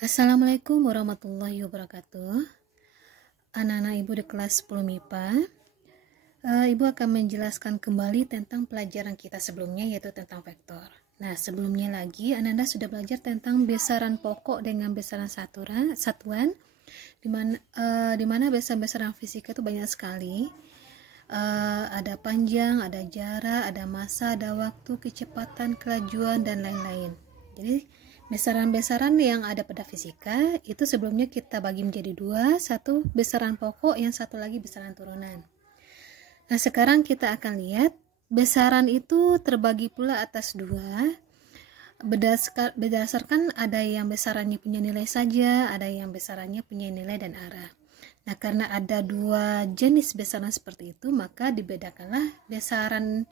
Assalamualaikum warahmatullahi wabarakatuh. Anak-anak ibu di kelas 10 MIPA, ibu akan menjelaskan kembali tentang pelajaran kita sebelumnya, yaitu tentang vektor. Nah, sebelumnya lagi anak-anak sudah belajar tentang besaran pokok dengan besaran satuan, di mana besaran fisika itu banyak sekali. Ada panjang, ada jarak, ada massa, ada waktu, kecepatan, kelajuan, dan lain-lain. Jadi besaran-besaran yang ada pada fisika itu sebelumnya kita bagi menjadi dua, satu besaran pokok, yang satu lagi besaran turunan. Nah, sekarang kita akan lihat besaran itu terbagi pula atas dua, berdasarkan ada yang besarannya punya nilai saja, ada yang besarannya punya nilai dan arah. Nah, karena ada dua jenis besaran seperti itu, maka dibedakanlah besaran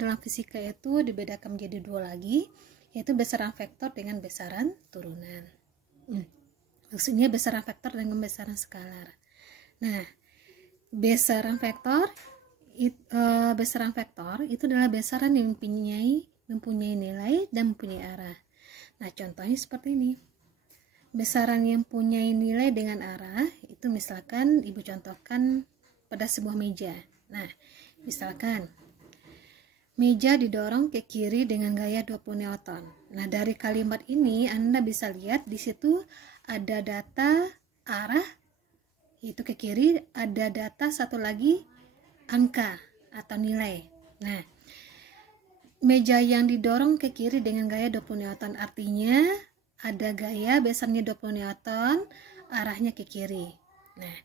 dalam fisika itu dibedakan menjadi dua lagi, yaitu besaran vektor dengan besaran turunan. Maksudnya besaran vektor dengan besaran skalar. Nah, besaran vektor itu adalah besaran yang mempunyai nilai dan mempunyai arah. Nah, contohnya seperti ini. Besaran yang punya nilai dengan arah itu misalkan ibu contohkan pada sebuah meja. Nah, misalkan meja didorong ke kiri dengan gaya 20 Newton. Nah, dari kalimat ini Anda bisa lihat di situ ada data arah yaitu ke kiri, ada data satu lagi angka atau nilai. Nah, meja yang didorong ke kiri dengan gaya 20 Newton artinya ada gaya besarnya 20 Newton, arahnya ke kiri. Nah,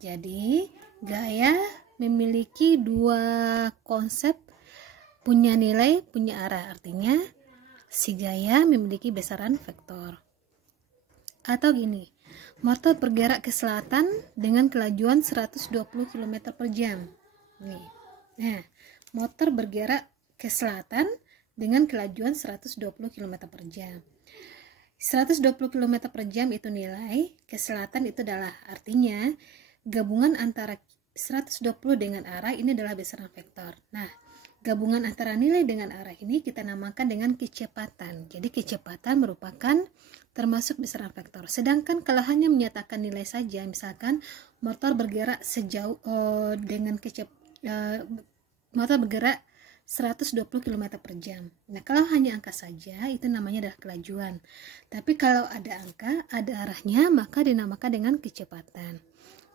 jadi gaya memiliki dua konsep, punya nilai, punya arah. Artinya si gaya memiliki besaran vektor. Atau gini, motor bergerak ke selatan dengan kelajuan 120 km per jam. Nih. Nah, motor bergerak ke selatan dengan kelajuan 120 km per jam. 120 km per jam itu nilai, ke selatan itu adalah artinya gabungan antara 120 dengan arah ini adalah besaran vektor. Nah, gabungan antara nilai dengan arah ini kita namakan dengan kecepatan. Jadi kecepatan merupakan termasuk besaran vektor. Sedangkan kalau hanya menyatakan nilai saja, misalkan motor bergerak motor bergerak 120 km per jam. Nah, kalau hanya angka saja, itu namanya adalah kelajuan. Tapi kalau ada angka, ada arahnya, maka dinamakan dengan kecepatan.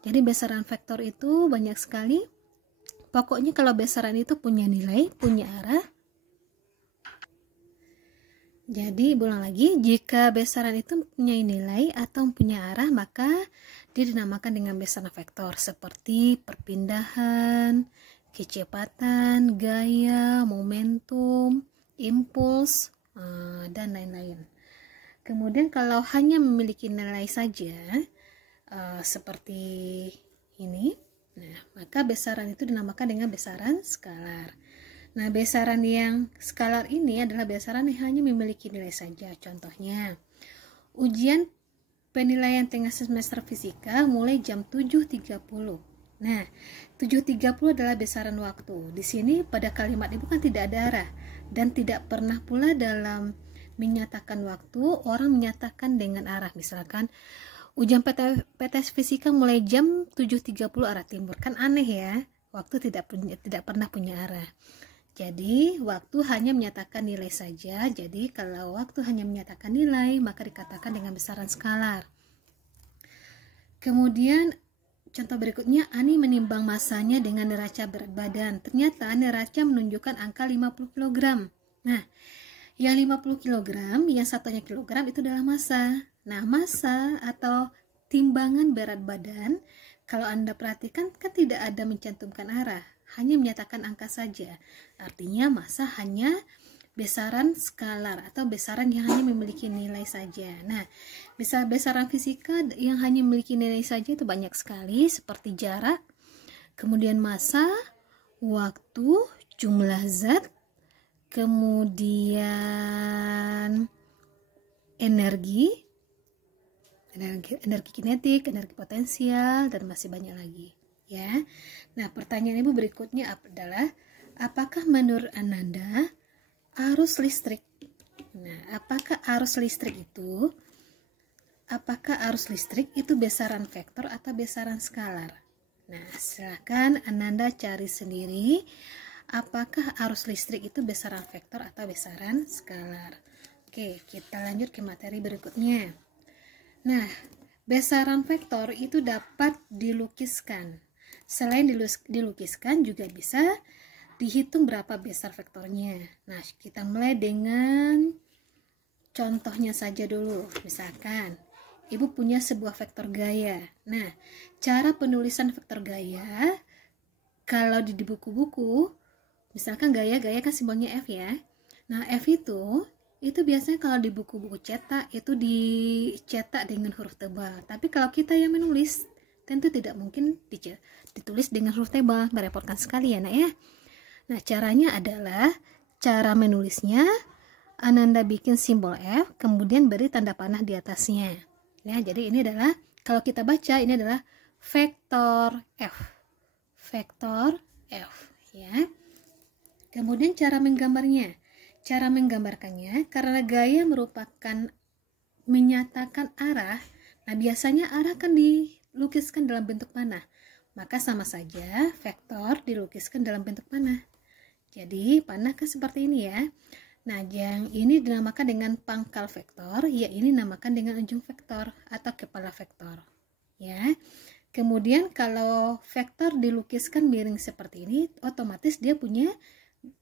Jadi besaran vektor itu banyak sekali. Pokoknya kalau besaran itu punya nilai, punya arah. Jadi, ulang lagi, jika besaran itu punya nilai atau punya arah, maka dia dinamakan dengan besaran vektor. Seperti perpindahan, kecepatan, gaya, momentum, impuls, dan lain-lain. Kemudian kalau hanya memiliki nilai saja, seperti ini, nah, maka besaran itu dinamakan dengan besaran skalar. Nah, besaran yang skalar ini adalah besaran yang hanya memiliki nilai saja. Contohnya, ujian penilaian tengah semester fisika mulai jam 7.30. Nah, 7.30 adalah besaran waktu. Di sini pada kalimat ini bukan tidak ada arah, dan tidak pernah pula dalam menyatakan waktu orang menyatakan dengan arah. Misalkan ujian PTS fisika mulai jam 7.30 arah timur. Kan aneh ya, waktu tidak pernah punya arah. Jadi waktu hanya menyatakan nilai saja. Jadi kalau waktu hanya menyatakan nilai, maka dikatakan dengan besaran skalar. Kemudian contoh berikutnya, Ani menimbang massanya dengan neraca berat badan. Ternyata neraca menunjukkan angka 50 kg. Nah, yang 50 kg, yang satunya kilogram itu adalah massa. Nah, massa atau timbangan berat badan, kalau Anda perhatikan kan tidak ada mencantumkan arah, hanya menyatakan angka saja. Artinya massa hanya besaran skalar atau besaran yang hanya memiliki nilai saja. Nah, besaran fisika yang hanya memiliki nilai saja itu banyak sekali, seperti jarak, kemudian massa, waktu, jumlah zat, kemudian energi kinetik, energi potensial, dan masih banyak lagi ya. Nah, pertanyaan ibu berikutnya adalah, apakah menurut Ananda arus listrik? Nah, apakah arus listrik itu apakah arus listrik itu besaran vektor atau besaran skalar? Nah, silakan Ananda cari sendiri apakah arus listrik itu besaran vektor atau besaran skalar. Oke, kita lanjut ke materi berikutnya. Nah, besaran vektor itu dapat dilukiskan. Selain dilukiskan juga bisa dihitung berapa besar vektornya. Nah, kita mulai dengan contohnya saja dulu. Misalkan Ibu punya sebuah vektor gaya. Nah, cara penulisan vektor gaya kalau di buku-buku, misalkan gaya kan simbolnya F ya. Nah, F itu biasanya kalau di buku-buku cetak itu dicetak dengan huruf tebal. Tapi kalau kita yang menulis, tentu tidak mungkin ditulis dengan huruf tebal, merepotkan sekali ya nak ya. Nah, caranya adalah cara menulisnya Ananda bikin simbol F, kemudian beri tanda panah di atasnya. Ya, jadi ini adalah kalau kita baca ini adalah vektor F. Vektor F ya. Kemudian cara menggambarnya. Cara menggambarkannya karena gaya merupakan menyatakan arah. Nah, biasanya arah kan dilukiskan dalam bentuk panah. Maka sama saja vektor dilukiskan dalam bentuk panah. Jadi panah kan seperti ini ya. Nah, yang ini dinamakan dengan pangkal vektor, ya ini dinamakan dengan ujung vektor atau kepala vektor. Ya. Kemudian kalau vektor dilukiskan miring seperti ini, otomatis dia punya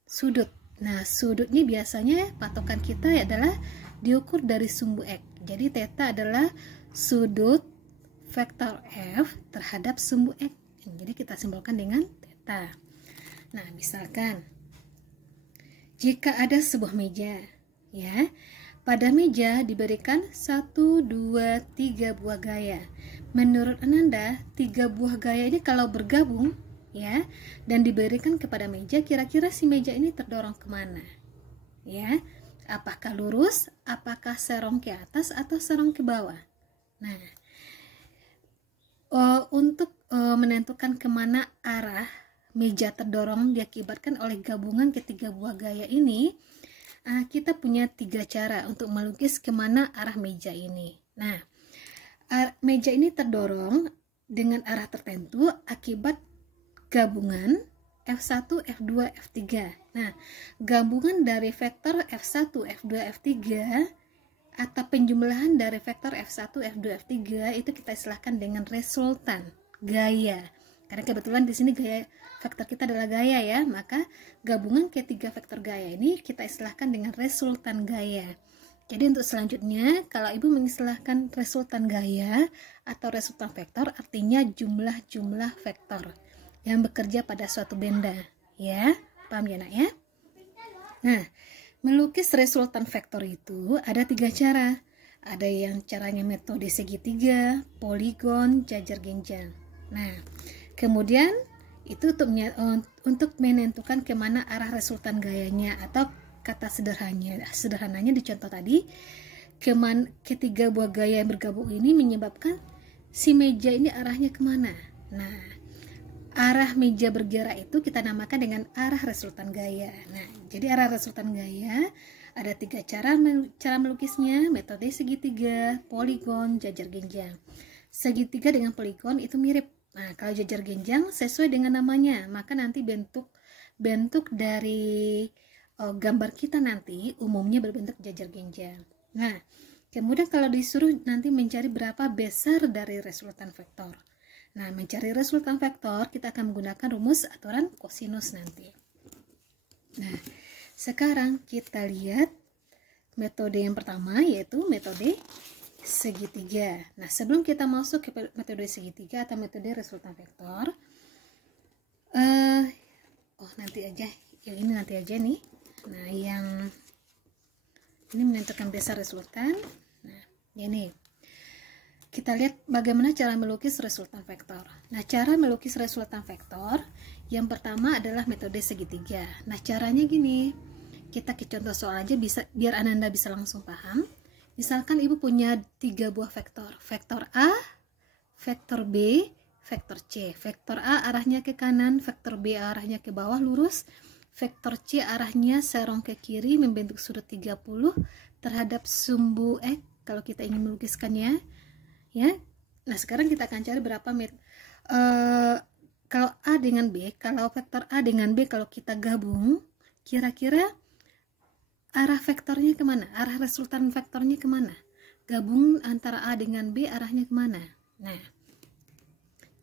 sudut. Nah, sudutnya biasanya patokan kita adalah diukur dari sumbu X. Jadi theta adalah sudut vektor F terhadap sumbu X. Jadi kita simbolkan dengan theta. Nah, misalkan jika ada sebuah meja, ya, pada meja diberikan 1, 2, 3 buah gaya. Menurut Ananda, 3 buah gaya ini kalau bergabung, ya, dan diberikan kepada meja, kira-kira si meja ini terdorong kemana? Ya, apakah lurus, apakah serong ke atas atau serong ke bawah? Nah, untuk menentukan kemana arah meja terdorong diakibatkan oleh gabungan ketiga buah gaya ini, kita punya 3 cara untuk melukis kemana arah meja ini. Nah, meja ini terdorong dengan arah tertentu akibat gabungan F1, F2, F3. Nah, gabungan dari vektor F1, F2, F3 atau penjumlahan dari vektor F1, F2, F3 itu kita istilahkan dengan resultan gaya. Karena kebetulan di sini gaya vektor kita adalah gaya ya, maka gabungan ketiga vektor gaya ini kita istilahkan dengan resultan gaya. Jadi untuk selanjutnya, kalau Ibu mengistilahkan resultan gaya atau resultan vektor, artinya jumlah-jumlah vektor yang bekerja pada suatu benda, ya, paham ya nak ya? Nah, melukis resultan vektor itu ada 3 cara. Ada yang caranya metode segitiga, poligon, jajar genjang. Nah, kemudian itu untuk menentukan kemana arah resultan gayanya, atau kata sederhananya di contoh tadi, ketiga buah gaya yang bergabung ini menyebabkan si meja ini arahnya kemana. Nah, arah meja bergerak itu kita namakan dengan arah resultan gaya. Nah, jadi arah resultan gaya ada 3 cara melukisnya: metode segitiga, poligon, jajar genjang. Segitiga dengan poligon itu mirip. Nah, kalau jajar genjang sesuai dengan namanya, maka nanti bentuk dari gambar kita nanti umumnya berbentuk jajar genjang. Nah, kemudian kalau disuruh nanti mencari berapa besar dari resultan vektor. Nah, mencari resultan vektor kita akan menggunakan rumus aturan kosinus nanti. Nah, sekarang kita lihat metode yang pertama, yaitu metode segitiga. Nah, sebelum kita masuk ke metode segitiga atau metode resultan vektor, nanti aja, yang ini nanti aja nih. Nah, yang ini menentukan besar resultan. Nah, ini kita lihat bagaimana cara melukis resultan vektor. Nah, cara melukis resultan vektor yang pertama adalah metode segitiga. Nah, caranya gini, kita ke contoh soal aja bisa, biar Ananda bisa langsung paham. Misalkan Ibu punya 3 buah vektor, vektor A, vektor B, vektor C. Vektor A arahnya ke kanan, vektor B arahnya ke bawah lurus, vektor C arahnya serong ke kiri membentuk sudut 30 terhadap sumbu X. kalau kita ingin melukiskannya, ya. Nah, sekarang kita akan cari berapa kalau A dengan B, kalau vektor A dengan B kalau kita gabung, kira-kira arah vektornya kemana? Arah resultan vektornya kemana? Gabung antara A dengan B, arahnya kemana? Nah,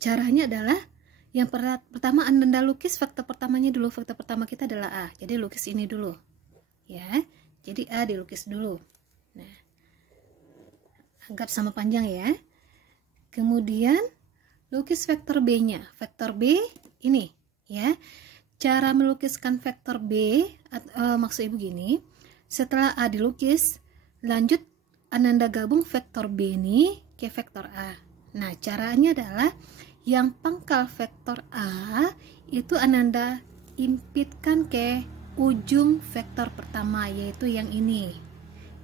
caranya adalah yang pertama Anda lukis vektor pertamanya dulu. Vektor pertama kita adalah A, jadi lukis ini dulu, ya. Jadi A dilukis dulu. Nah, anggap sama panjang ya. Kemudian lukis vektor B-nya. Vektor B ini, ya. Cara melukiskan vektor B, maksud ibu gini, setelah A dilukis, lanjut Ananda gabung vektor B ini ke vektor A. Nah, caranya adalah yang pangkal vektor A itu Ananda impitkan ke ujung vektor pertama, yaitu yang ini,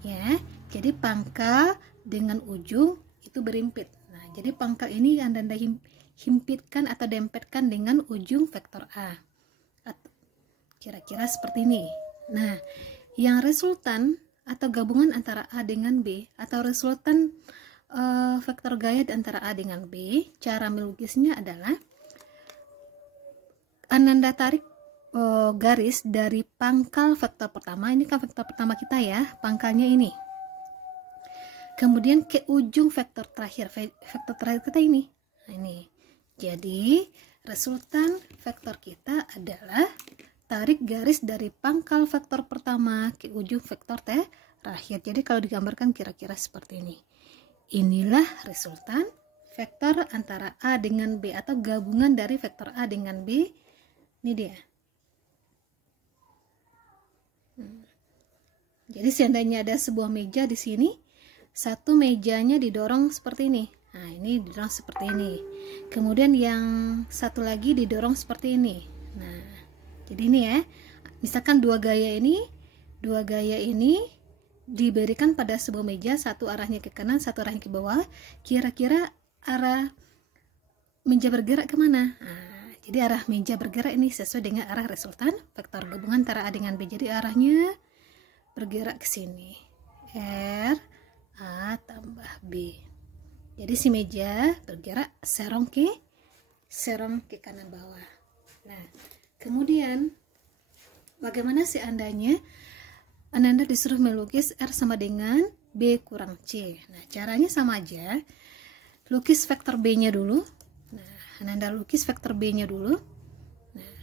ya. Jadi pangkal dengan ujung itu berimpit. Nah, jadi pangkal ini Ananda himpitkan atau dempetkan dengan ujung vektor A. Kira-kira seperti ini. Nah, yang resultan atau gabungan antara A dengan B atau resultan vektor gaya antara A dengan B, cara melukisnya adalah Ananda tarik garis dari pangkal vektor pertama. Ini kan vektor pertama kita ya, pangkalnya ini. Kemudian ke ujung vektor terakhir. Vektor terakhir kita ini. Nah, ini. Jadi, resultan vektor kita adalah tarik garis dari pangkal vektor pertama ke ujung vektor terakhir. Jadi kalau digambarkan kira-kira seperti ini. Inilah resultan vektor antara A dengan B atau gabungan dari vektor A dengan B. Ini dia. Jadi seandainya ada sebuah meja di sini, satu mejanya didorong seperti ini. Nah, ini didorong seperti ini. Kemudian yang satu lagi didorong seperti ini. Nah, jadi ini ya, misalkan dua gaya ini diberikan pada sebuah meja, satu arahnya ke kanan, satu arahnya ke bawah. Kira-kira arah meja bergerak kemana? Nah, jadi arah meja bergerak ini sesuai dengan arah resultan vektor gabungan antara A dengan B. Jadi arahnya bergerak ke sini. R A tambah B. Jadi si meja bergerak serong ke kanan bawah. Nah, kemudian bagaimana seandainya Ananda disuruh melukis R sama dengan B kurang C. Nah, caranya sama aja. Lukis vektor B-nya dulu. Nah, Ananda lukis vektor B-nya dulu. Nah,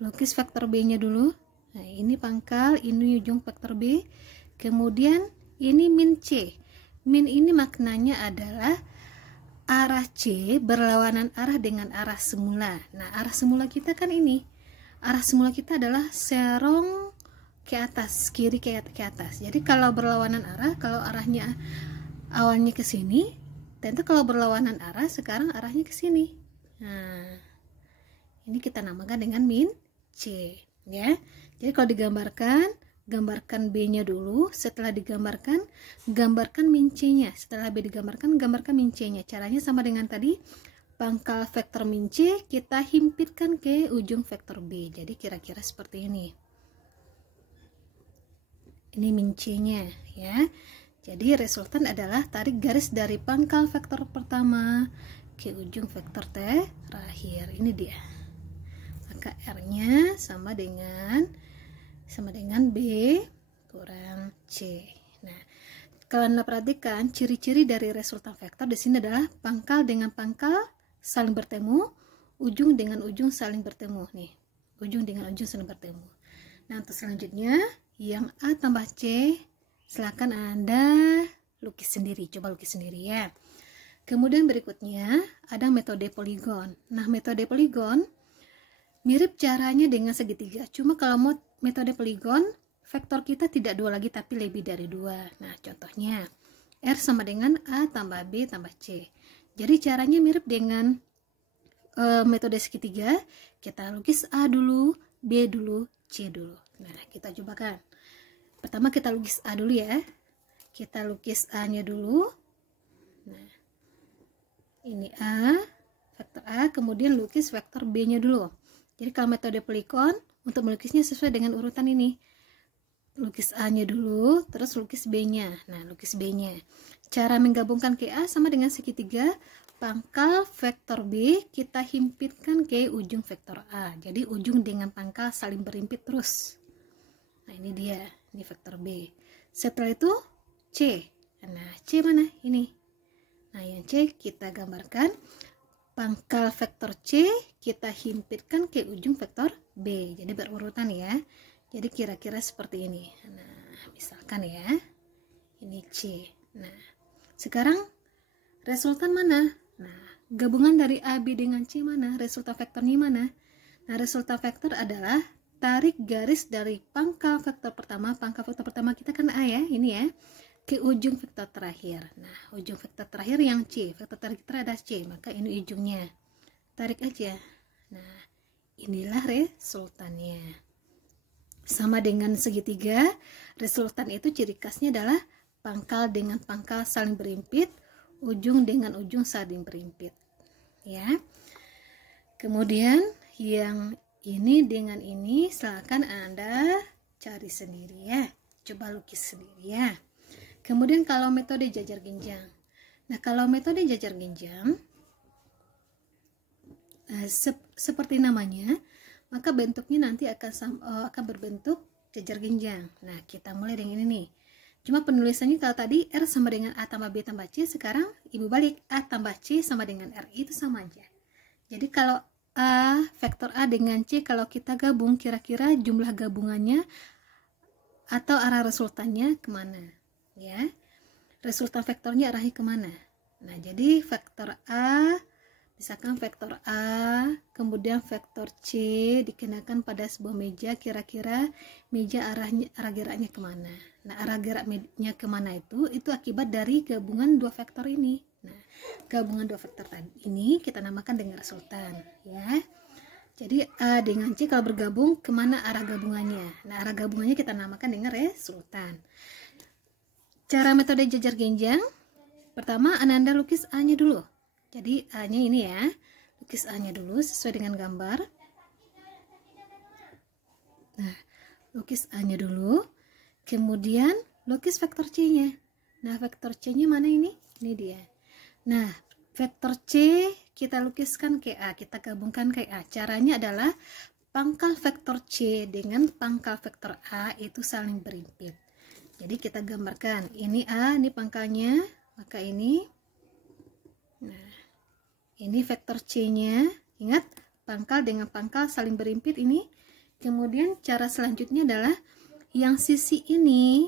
lukis vektor B-nya dulu. Nah, ini pangkal, ini ujung vektor B. Kemudian ini min C. Min ini maknanya adalah arah C berlawanan arah dengan arah semula. Nah, arah semula kita kan ini. Arah semula kita adalah serong ke atas, kiri ke atas. Jadi kalau berlawanan arah, kalau arahnya awalnya ke sini, tentu kalau berlawanan arah sekarang arahnya ke sini. Nah, ini kita namakan dengan min C, ya. Jadi kalau digambarkan, gambarkan B-nya dulu. Setelah digambarkan, gambarkan min C-nya. Setelah B digambarkan, gambarkan min C-nya. Caranya sama dengan tadi. Pangkal vektor min C kita himpitkan ke ujung vektor B. Jadi kira-kira seperti ini. Ini min C-nya, ya. Jadi resultan adalah tarik garis dari pangkal vektor pertama ke ujung vektor terakhir. Ini dia. Maka R-nya sama dengan B kurang C. Nah, kalau Anda perhatikan ciri-ciri dari resultan vektor di sini adalah pangkal dengan pangkal saling bertemu, ujung dengan ujung saling bertemu nih. Ujung dengan ujung saling bertemu. Nah, untuk selanjutnya yang A tambah C, silakan Anda lukis sendiri, coba lukis sendiri ya. Kemudian berikutnya ada metode poligon. Nah, metode poligon mirip caranya dengan segitiga. Cuma kalau mau metode poligon, vektor kita tidak dua lagi tapi lebih dari dua. Nah, contohnya R sama dengan A tambah B tambah C. Jadi caranya mirip dengan metode segitiga. Kita lukis A dulu, B dulu, C dulu. Nah, kita cobakan. Pertama kita lukis A dulu ya. Kita lukis A-nya dulu. Nah, ini A, vektor A, kemudian lukis vektor B-nya dulu. Jadi kalau metode poligon, untuk melukisnya sesuai dengan urutan ini. lukis A-nya dulu, terus lukis B-nya. Nah, lukis B-nya. Cara menggabungkan ke A sama dengan segitiga, pangkal vektor B kita himpitkan ke ujung vektor A. Jadi ujung dengan pangkal saling berhimpit terus. Nah, ini dia, ini vektor B. Setelah itu C. Nah, C mana? Ini. Nah, yang C kita gambarkan pangkal vektor C kita himpitkan ke ujung vektor B. Jadi berurutan ya. Jadi kira-kira seperti ini. Nah, misalkan ya, ini C. Nah, sekarang resultan mana? Nah, gabungan dari AB dengan C mana? Resultan vektornya mana? Nah, resultan vektor adalah tarik garis dari pangkal vektor pertama. Pangkal vektor pertama kita kan A ya, ini ya, ke ujung vektor terakhir. Nah, ujung vektor terakhir yang C. Vektor terakhir ada C, maka ini ujungnya. Tarik aja. Nah, inilah resultannya. Sama dengan segitiga, resultan itu ciri khasnya adalah pangkal dengan pangkal saling berhimpit, ujung dengan ujung saling berhimpit. Ya. Kemudian yang ini dengan ini silakan Anda cari sendiri ya. Coba lukis sendiri ya. Kemudian kalau metode jajar genjang. Nah, kalau metode jajar genjang seperti namanya, maka bentuknya nanti akan berbentuk jajar genjang. Nah, kita mulai dengan ini nih. Cuma penulisannya kalau tadi R sama dengan A tambah B tambah C, sekarang Ibu balik A tambah C sama dengan R, itu sama aja. Jadi kalau A, vektor A dengan C, kalau kita gabung, kira-kira jumlah gabungannya atau arah resultannya kemana? Ya, resultan vektornya arahnya kemana? Nah, jadi vektor A, misalkan vektor A, kemudian vektor C dikenakan pada sebuah meja, kira-kira meja arah geraknya kemana? Nah, arah geraknya kemana itu akibat dari gabungan dua vektor ini. Nah, gabungan dua vektor tadi ini kita namakan dengan resultan, ya. Jadi A dengan C kalau bergabung, kemana arah gabungannya? Nah, arah gabungannya kita namakan dengan resultan. Cara metode jajar genjang, pertama Ananda lukis A-nya dulu. Jadi A-nya ini ya, lukis A-nya dulu sesuai dengan gambar. Nah, lukis A-nya dulu, kemudian lukis vektor C-nya. Nah, vektor C-nya mana ini? Ini dia. Nah, vektor C kita lukiskan ke A, kita gabungkan ke A. Caranya adalah pangkal vektor C dengan pangkal vektor A itu saling berhimpit. Jadi kita gambarkan, ini A, ini pangkalnya, maka ini. Nah, ini vektor C-nya, ingat pangkal dengan pangkal saling berhimpit ini. Kemudian cara selanjutnya adalah yang sisi ini.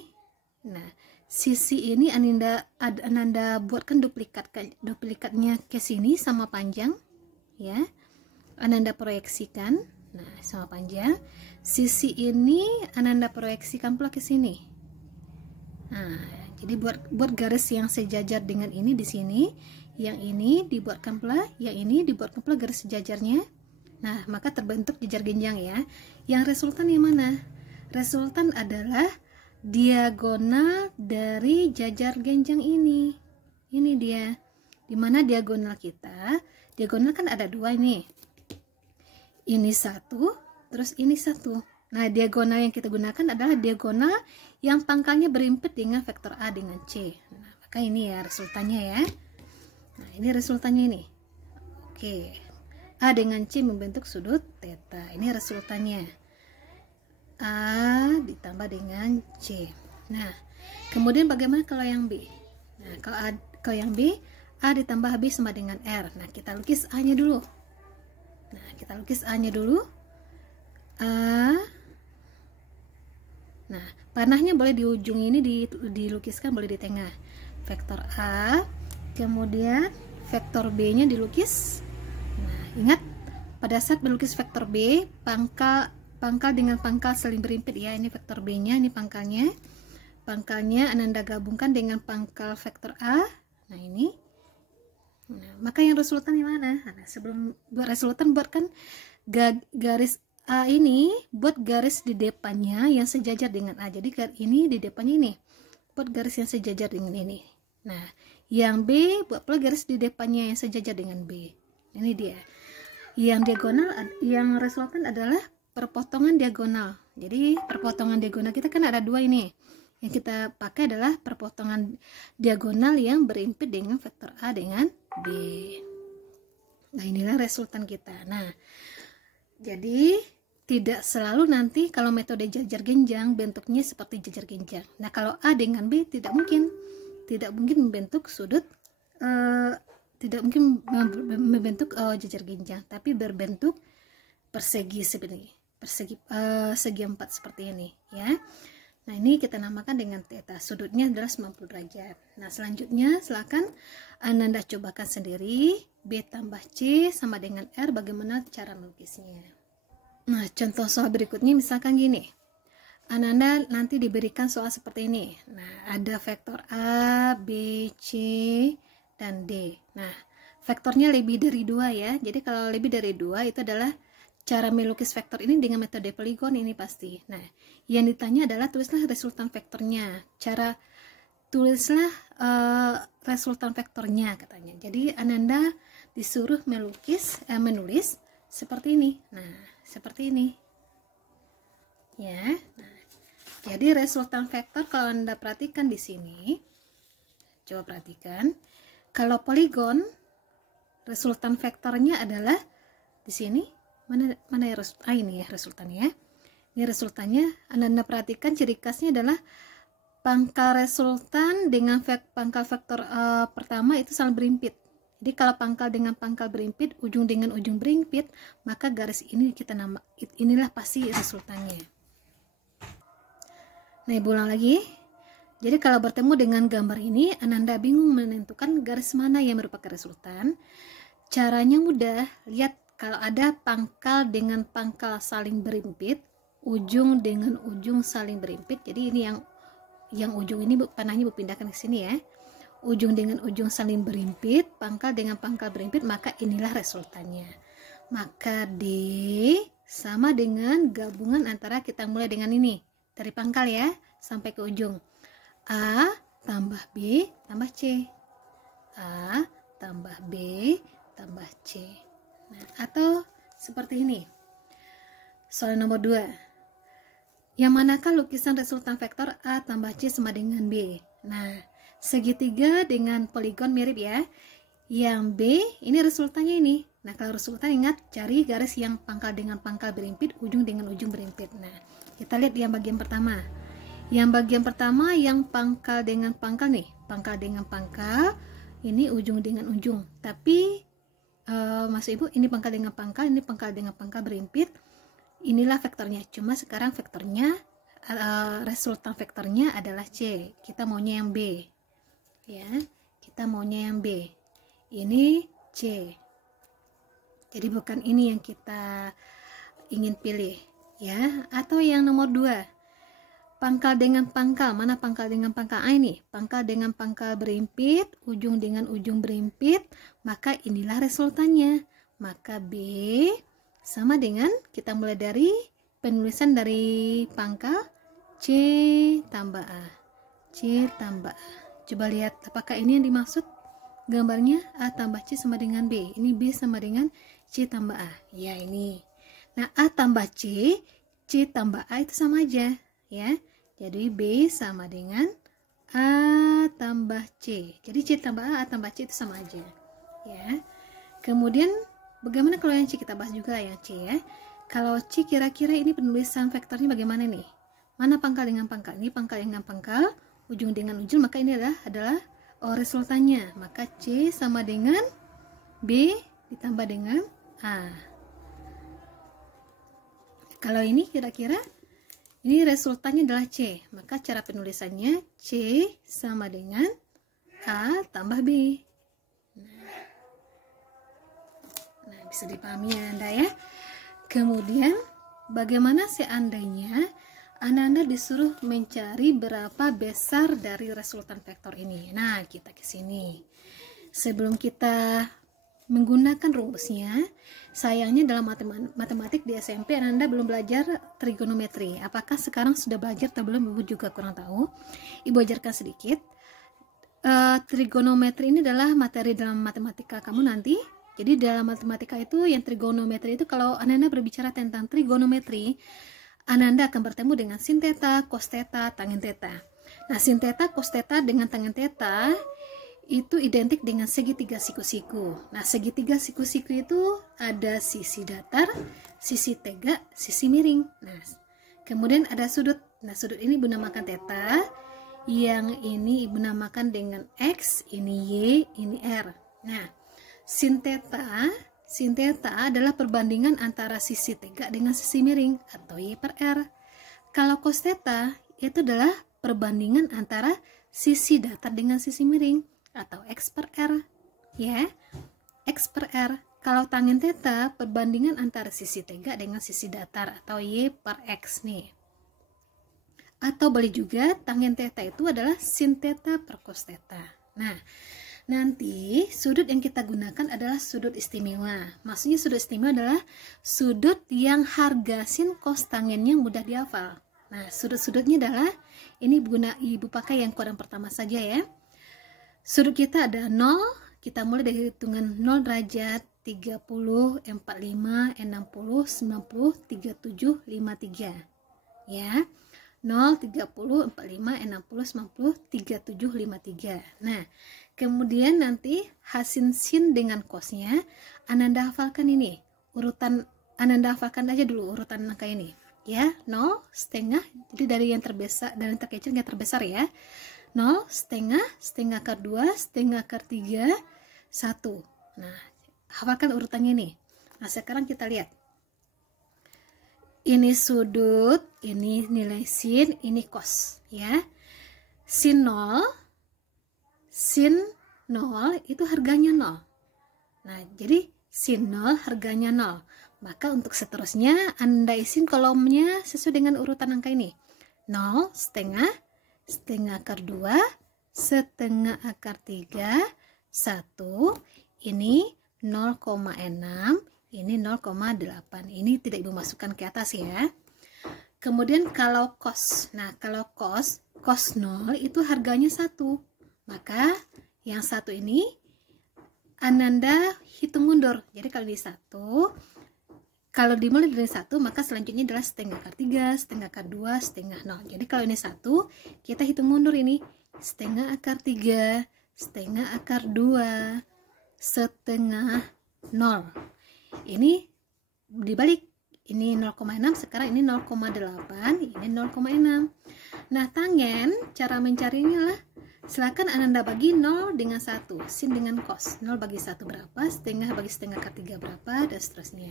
Nah, sisi ini Ananda buatkan duplikatnya ke sini sama panjang, ya. Ananda proyeksikan, nah sama panjang. Sisi ini Ananda proyeksikan pula ke sini. Nah, jadi buat garis yang sejajar dengan ini di sini. Yang ini dibuatkan pula, yang ini dibuatkan pula garis sejajarnya. Nah, maka terbentuk jajar genjang ya. Yang resultan yang mana? Resultan adalah diagonal dari jajar genjang ini. Ini dia. Dimana diagonal kita? Diagonal kan ada dua ini. Ini satu, terus ini satu. Nah, diagonal yang kita gunakan adalah diagonal yang pangkalnya berhimpit dengan vektor A dengan C. Nah, maka ini ya resultannya ya. Nah, ini resultannya ini. Oke. A dengan C membentuk sudut theta. Ini resultannya. A ditambah dengan C. Nah, kemudian bagaimana kalau yang B? Nah, kalau yang B, A ditambah B sama dengan R. Nah, kita lukis A-nya dulu. Nah, kita lukis A-nya dulu. A. Nah, panahnya boleh di ujung ini dilukiskan, boleh di tengah. Vektor A, kemudian vektor B-nya dilukis. Nah, ingat pada saat melukis vektor B, pangkal dengan pangkal saling berhimpit ya. Ini vektor B-nya, ini pangkalnya. Pangkalnya Ananda gabungkan dengan pangkal vektor A. Nah, ini. Nah, maka yang resultan yang mana? Nah, sebelum buat resultan, buatkan garis A ini, buat garis di depannya yang sejajar dengan A. Jadi ini di depannya ini, buat garis yang sejajar dengan ini. Nah, yang B, buat pula garis di depannya yang sejajar dengan B. Ini dia. Yang diagonal, yang resultan adalah perpotongan diagonal. Jadi perpotongan diagonal kita kan ada dua ini. Yang kita pakai adalah perpotongan diagonal yang berimpit dengan vektor A dengan B. Nah, inilah resultan kita. Nah, jadi tidak selalu nanti kalau metode jajar genjang bentuknya seperti jajar genjang. Nah, kalau A dengan B tidak mungkin membentuk sudut, tidak mungkin membentuk jajar genjang, tapi berbentuk persegi sebenarnya, segi 4 seperti ini ya. Nah, ini kita namakan dengan theta. Sudutnya adalah 90 derajat. Nah, selanjutnya silakan Ananda cobakan sendiri. B tambah C sama dengan R, bagaimana cara melukisnya. Nah, contoh soal berikutnya misalkan gini. Ananda nanti diberikan soal seperti ini. Nah, ada vektor A, B, C, dan D. Nah, vektornya lebih dari 2 ya. Jadi kalau lebih dari 2 itu adalah cara melukis vektor ini dengan metode poligon ini pasti. Nah, yang ditanya adalah tulislah resultan vektornya. Tulislah resultan vektornya katanya. Jadi Ananda disuruh menulis seperti ini. Nah, seperti ini. Ya. Nah, jadi resultan vektor kalau Anda perhatikan di sini, coba perhatikan. Kalau poligon resultan vektornya adalah di sini. Mana ya ini ya resultannya. Ini resultannya. Anda perhatikan ciri khasnya adalah pangkal resultan dengan pangkal vektor pertama itu saling berimpit. Jadi kalau pangkal dengan pangkal berimpit, ujung dengan ujung berimpit, maka garis ini inilah pasti resultannya. Nah, Ibu ulang lagi. Jadi kalau bertemu dengan gambar ini, Ananda bingung menentukan garis mana yang merupakan resultan. Caranya mudah. Lihat kalau ada pangkal dengan pangkal saling berimpit, ujung dengan ujung saling berimpit. Jadi ini yang ujung ini panahnya pindahkan ke sini ya. Ujung dengan ujung saling berimpit, pangkal dengan pangkal berimpit, maka inilah resultannya. Maka D sama dengan gabungan antara, kita mulai dengan ini dari pangkal ya sampai ke ujung. A tambah B tambah C. A tambah B tambah C. Nah, atau seperti ini. Soal nomor 2. Yang manakah lukisan resultan vektor A tambah C sama dengan B? Nah, segitiga dengan poligon mirip ya. Yang B ini resultannya ini. Nah, kalau resultan ingat cari garis yang pangkal dengan pangkal berimpit, ujung dengan ujung berimpit. Nah, kita lihat yang bagian pertama. Yang bagian pertama yang pangkal dengan pangkal nih, pangkal dengan pangkal, ini ujung dengan ujung. Tapi Mas Ibu, ini pangkal dengan pangkal, ini pangkal dengan pangkal berimpit. Inilah vektornya. Cuma sekarang vektornya, resultan vektornya adalah C. Kita maunya yang B. Ya, kita maunya yang B. Ini C. Jadi bukan ini yang kita ingin pilih, ya. Atau yang nomor 2. Pangkal dengan pangkal, mana pangkal dengan pangkal? Ini pangkal dengan pangkal berimpit, ujung dengan ujung berimpit, maka inilah resultannya. Maka B sama dengan, kita mulai dari penulisan dari pangkal, C tambah A, C tambah A. Coba lihat apakah ini yang dimaksud gambarnya. A tambah C sama dengan B. Ini B sama dengan C tambah A. Ya, ini. Nah, A tambah C, C tambah A itu sama aja. Ya, jadi B sama dengan A tambah C. Jadi C tambah A tambah C itu sama aja. Ya. Kemudian bagaimana kalau yang C? Kita bahas juga yang C ya. Kalau C kira-kira ini penulisan vektornya bagaimana nih? Mana pangkal dengan pangkal? Ini pangkal dengan pangkal, ujung dengan ujung, maka ini adalah resultannya. Maka C sama dengan B ditambah dengan A. Kalau ini kira-kira ini resultannya adalah C, maka cara penulisannya C sama dengan A tambah B. Nah, bisa dipahami ya Anda ya. Kemudian bagaimana seandainya Anda disuruh mencari berapa besar dari resultan vektor ini? Nah, kita ke sini. Sebelum kita menggunakan rumusnya, sayangnya dalam matematik di SMP Anda belum belajar trigonometri. Apakah sekarang sudah belajar atau belum? Ibu juga kurang tahu. Ibu ajarkan sedikit. Trigonometri ini adalah materi dalam matematika kamu nanti Jadi dalam matematika itu yang trigonometri itu, kalau Ananda berbicara tentang trigonometri, Ananda akan bertemu dengan sin theta, cos theta, tangen theta. Nah, sin theta, cos theta dengan tangen theta itu identik dengan segitiga siku-siku. Nah, segitiga siku-siku itu ada sisi datar, sisi tegak, sisi miring. Nah, kemudian ada sudut. Nah, sudut ini Ibu namakan theta, yang ini Ibu namakan dengan X, ini Y, ini R. Nah, sin theta adalah perbandingan antara sisi tegak dengan sisi miring atau Y per R. Kalau cos theta itu adalah perbandingan antara sisi datar dengan sisi miring atau X per R, ya, X per R. Kalau tangen theta perbandingan antara sisi tegak dengan sisi datar atau Y per X nih. Atau boleh juga tangen theta itu adalah sin theta per cos theta. Nah, nanti sudut yang kita gunakan adalah sudut istimewa. Maksudnya sudut istimewa adalah sudut yang harga sin cos tangennya mudah dihafal. Nah, sudut-sudutnya adalah ini Ibu pakai yang kuadran pertama saja ya. Sudut kita ada 0, kita mulai dari hitungan 0 derajat, 30, 45, 60, 90, 37, 53. Ya. 0, 30, 45, 60, 90, 37, 53. Nah, kemudian nanti hasil sin dengan cosnya Ananda hafalkan ini. Urutan Ananda hafalkan aja dulu urutan angka ini. Ya, 0, setengah. Jadi dari yang terbesar, dari yang terkecil yang terbesar ya. 0, setengah, setengah akar 2, setengah akar 3, 1. Nah, hafalkan urutannya nih. Nah, sekarang kita lihat. Ini sudut, ini nilai sin, ini cos, ya. Sin 0 itu harganya 0. Nah, jadi sin 0 harganya 0. Maka untuk seterusnya Anda isi kolomnya sesuai dengan urutan angka ini. 0, setengah, setengah akar 2, setengah akar 3, 1, ini 0,6, ini 0,8. Ini tidak Ibu masukkan ke atas ya. Kemudian kalau cos, nah kalau cos 0 itu harganya 1. Maka yang 1 ini Ananda hitung mundur. Jadi kalau ini 1, kalau dimulai dari 1, maka selanjutnya adalah setengah akar 3, setengah akar 2, setengah 0. Jadi kalau ini 1, kita hitung mundur ini. Setengah akar 3, setengah akar 2, setengah 0. Ini dibalik. Ini 0,6, sekarang ini 0,8, ini 0,6. Nah, tangen, cara mencarinya lah. Silakan Ananda bagi 0 dengan 1, sin dengan cos. 0 bagi 1 berapa, setengah bagi setengah akar 3 berapa, dan seterusnya.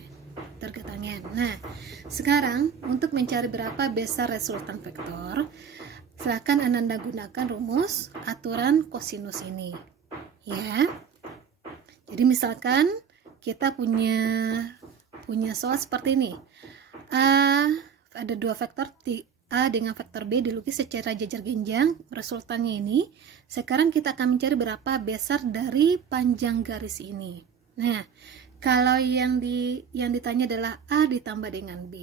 Terketangan. Nah, sekarang untuk mencari berapa besar resultan vektor, silakan Ananda gunakan rumus aturan kosinus ini. Ya. Jadi misalkan kita punya soal seperti ini. Ada dua vektor A dengan vektor B dilukis secara jajar genjang. Resultannya ini. Sekarang kita akan mencari berapa besar dari panjang garis ini. Nah, kalau yang ditanya adalah A ditambah dengan B,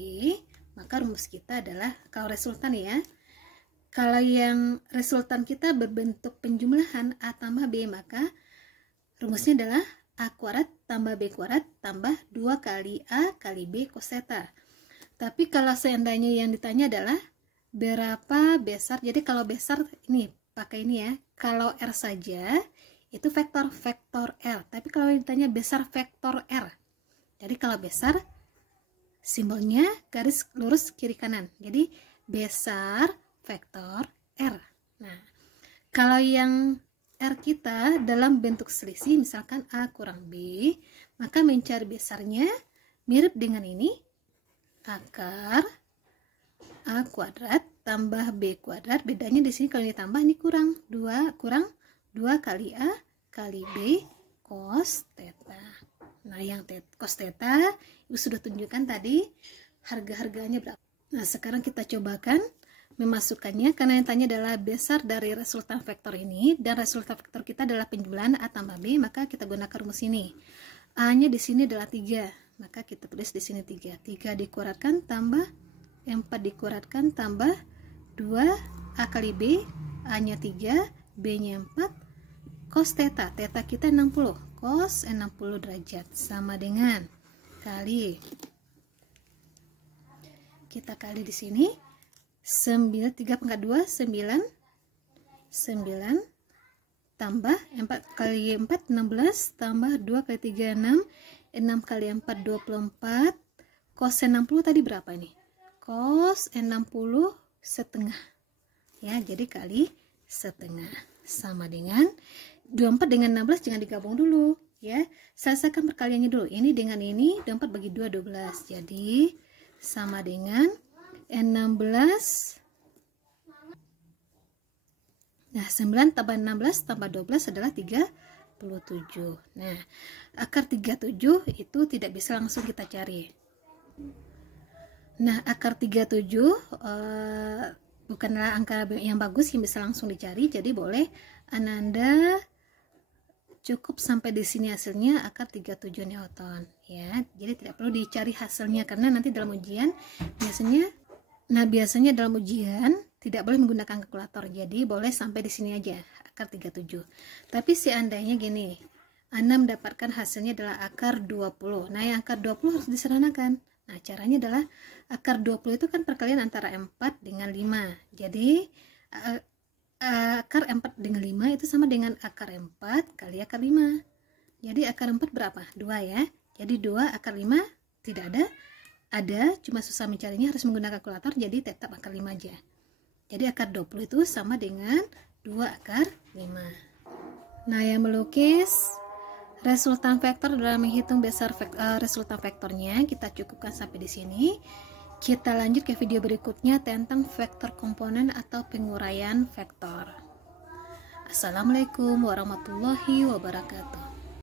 maka rumus kita adalah, kalau resultan ya, kalau yang resultan kita berbentuk penjumlahan A tambah B, maka rumusnya adalah A kuadrat tambah B kuadrat tambah 2 kali A kali B cos theta. Tapi kalau seandainya yang ditanya adalah berapa besar, jadi kalau besar ini pakai ini ya, kalau R saja itu vektor R, tapi kalau ditanya besar vektor R, jadi kalau besar simbolnya garis lurus kiri kanan, jadi besar vektor R. Nah, kalau yang R kita dalam bentuk selisih, misalkan A kurang B, maka mencari besarnya mirip dengan ini, akar A kuadrat tambah B kuadrat. Bedanya di sini kalau ditambah ini kurang 2 kali A kali B cos theta. Nah, yang cos theta Ibu sudah tunjukkan tadi harga-harganya berapa. Nah, sekarang kita cobakan memasukkannya, karena yang tanya adalah besar dari resultan vektor ini, dan resultan vektor kita adalah penjumlahan A tambah B, maka kita gunakan rumus ini. A-nya di sini adalah 3, maka kita tulis di sini 3. 3 dikuadratkan tambah 4 dikuadratkan tambah 2 A kali B, A-nya 3, B-nya 4, cos theta. Theta kita 60. cos 60 derajat sama dengan kali, kita kali di sini 9, 3/2 9 tambah 4 kali 4 16 tambah 2 kali 3 6 kali 4 24. Cos 60 tadi berapa nih? Cos 60 setengah ya, jadi kali setengah sama dengan 24 dengan 16 jangan digabung dulu ya, selesaikan perkaliannya dulu. Ini dengan ini 24 bagi 2 12, jadi sama dengan 16. Nah 9 tambah 16 tambah 12 adalah 37. Nah akar 37 itu tidak bisa langsung kita cari. Nah akar 37 bukanlah angka yang bagus yang bisa langsung dicari, jadi boleh Ananda cukup sampai di sini hasilnya akar 37 Newton ya. Jadi tidak perlu dicari hasilnya karena nanti dalam ujian biasanya dalam ujian tidak boleh menggunakan kalkulator. Jadi boleh sampai di sini aja akar 37. Tapi seandainya gini, Anda mendapatkan hasilnya adalah akar 20. Nah, yang akar 20 harus disederhanakan. Nah, caranya adalah akar 20 itu kan perkalian antara 4 dengan 5. Jadi akar 4 dengan 5 itu sama dengan akar 4 kali akar 5. Jadi akar 4 berapa? 2 ya. Jadi 2 akar 5 tidak ada, cuma susah mencarinya, harus menggunakan kalkulator, jadi tetap akar 5 aja. Jadi akar 20 itu sama dengan 2 akar 5. Nah, yang melukis resultan vektor dalam menghitung besar resultan vektornya kita cukupkan sampai di sini. Kita lanjut ke video berikutnya tentang vektor komponen atau penguraian vektor. Assalamualaikum warahmatullahi wabarakatuh.